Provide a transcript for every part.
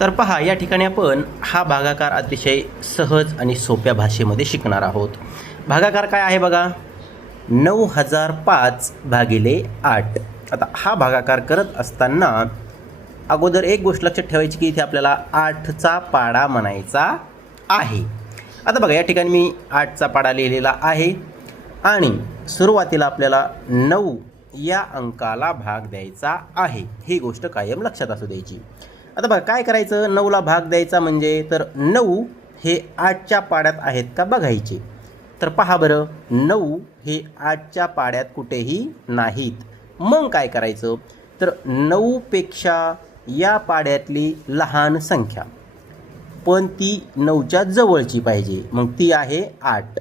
तर पहा, या ठिकाणी आपण हा भागाकार अतिशय सहज आणि सोप्या भाषेमध्ये शिकणार आहोत. भागाकार काय आहे बघा, 9005 भागिले 8. आता हा भागाकार करत असताना अगोदर एक गोष्ट लक्षात ठेवायची की इथे आपल्याला 8चा पाडा म्हणायचा आहे. आता बघा, या ठिकाणी मी 8चा पाडा लिहिलेला आहे आणि सुरुवातीला आपल्याला 9 या अंकाला भाग द्यायचा आहे. ही गोष्ट कायम लक्षात असू द्यायची. आता बघा काय करायचं, 9ला भाग द्यायचा म्हणजे तर 9 हे 8च्या पाड्यात आहेत का बघायचे. तर पहा बरं, 9 हे 8च्या पाड्यात कुठेही नाहीत. मग काय करायचं, तर 9पेक्षा या पाड्यातली लहान संख्या पण ती 9च्या जवळची पाहिजे, मग ती आहे 8.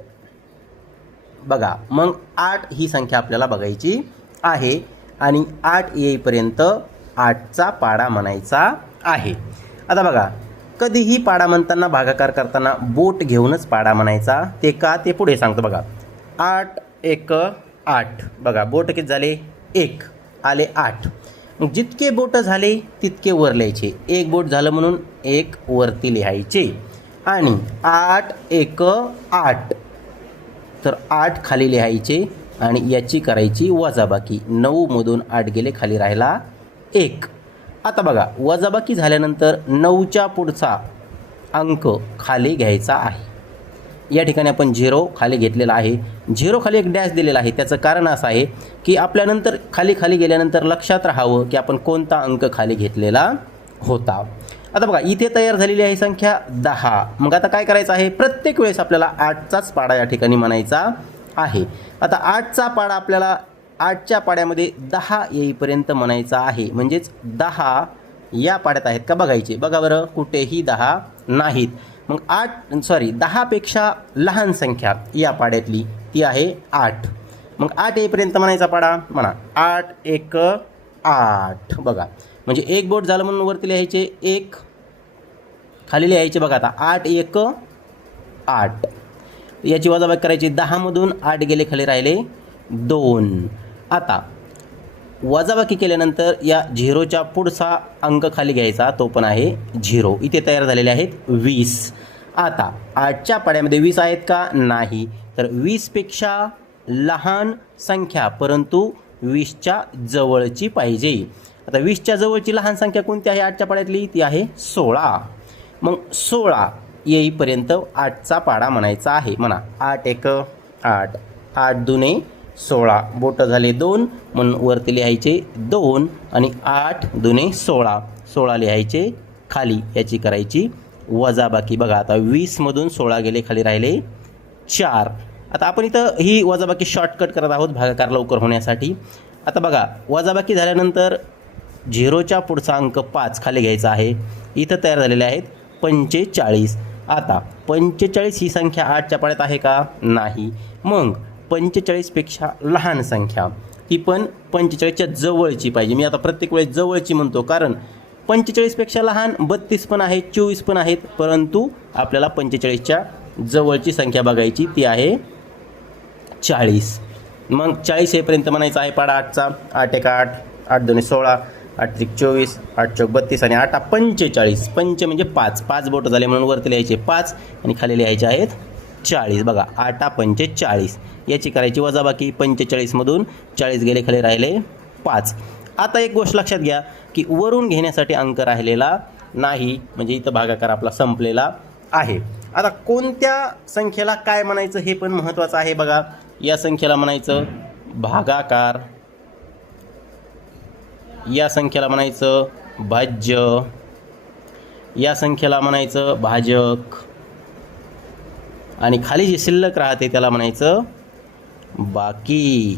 बघा, मग 8 ही संख्या आपल्याला बघायची आहे आणि 8 येईपर्यंत 8चा पाडा म्हणायचा आहे. आता बघा, कधीही पाडा म्हणताना भागाकार करताना बोट घेऊनच पाडा म्हणायचा. ते का ते पुढे सांगतो बघा. 8 1 8. बघा, बोट किती झाले, 1 आले 8. मग जितके बोट झाले तितके वर लिहायचे. एक बोट झालं म्हणून 1 वरती लिहायचे आणि 8 1 8. तर 8 खाली लिहायचे आणि याची करायची वजाबाकी. 9मधून 8 गेले, खाली राहिला 1. आता बघा, वजाबाकी झाल्यानंतर 9च्या पुढचा अंक खाली घ्यायचा आहे. या ठिकाणी आपण 0 खाली घेतलेला आहे. 0 खाली एक डॅश दिलेला आहे. त्याचं कारण असं आहे की आपल्यानंतर खाली गेल्यानंतर लक्षात राहावं की आपण कोणता अंक खाली घेतलेला होता. आता बघा, इथे तयार झालेली आहे संख्या 10. मग आता काय करायचं आहे, प्रत्येक वेळेस आपल्याला 8चाच पाडा या ठिकाणी म्हणायचा आहे. आता 8चा पाडा आपल्याला 8च्या पाड्यामध्ये 10 येईपर्यंत म्हणायचा आहे. म्हणजेच 10 या पाड्यात आहेत का बघायचे. बघा बरं, कुठेही 10 नाहीत. मग 10पेक्षा लहान संख्या या पाड्यातली ती आहे 8. मग 8 येईपर्यंत म्हणायचा पाडा म्हणा. 8 1 8. बघा, म्हणजे एक बोट झालं म्हणून वरती लिहायचे 1, खाली लिहायचे. बघा, आता 8 1 8. याची वजाबाकी करायची. 10मधून 8 गेले, खाली राहिले 2. आता वजाबाकी केल्यानंतर या 0च्या पुढचा अंक खाली घ्यायचा, तो पण आहे 0. इथे तयार झालेले आहेत 20. आता 8च्या पाड्यामध्ये 20 आहेत का, नाही. तर 20पेक्षा लहान संख्या परंतु 20च्या जवळची पाहिजे. आता 20च्या जवळची लहान संख्या कोणती आहे 8च्या पाड्यातली, ती आहे 16. मग 16 येईपर्यंत 8चा पाडा म्हणायचा आहे. म्हणा 8 1 8. 8 2 16. बोटं झाले 2 म्हणून वरती लिहायचे 2 आणि 8 2 16. 16 लिहायचे खाली, याची करायची वजाबाकी. बघा, आता 20मधून 16 गेले, खाली राहिले 4. आता आपण इथं ही वजाबाकी शॉर्टकट करत आहोत भागाकार लवकर होण्यासाठी. आता बघा, वजाबाकी झाल्यानंतर 0च्या पुढचा अंक 5 खाली घ्यायचा आहे. इथं तयार झालेले आहेत 45. आता 45 ही संख्या 8च्या पाड्यात आहे का, नाही. मग 45पेक्षा लहान संख्या ती पण 45च्या जवळची पाहिजे. मी आता प्रत्येक वेळेस जवळची म्हणतो कारण 45पेक्षा लहान 32 पण आहेत, 24 पण आहेत, परंतु आपल्याला 45च्या जवळची संख्या बघायची, ती आहे 40. मग 40 येईपर्यंत म्हणायचा आहे पाडा 8चा. 8 1 8. 8 2 16. 8 1 24. 8 4 32 आणि 8 45. 5 म्हणजे 5. 5 बोट झाले म्हणून वरती लिहायचे 5 आणि खाली लिहायचे आहेत 40. बघा, 8 45. याची करायची वजाबाकी. 45मधून 40 गेले, खाली राहिले 5. आता एक गोष्ट लक्षात घ्या की वरून घेण्यासाठी अंक राहिलेला नाही, म्हणजे इथं भागाकार आपला संपलेला आहे. आता कोणत्या संख्येला काय म्हणायचं हे पण महत्त्वाचं आहे. बघा, या संख्येला म्हणायचं भागाकार, या संख्येला म्हणायचं भाज्य, या संख्येला म्हणायचं भाजक आणि खाली जे शिल्लक राहते त्याला म्हणायचं बाकी.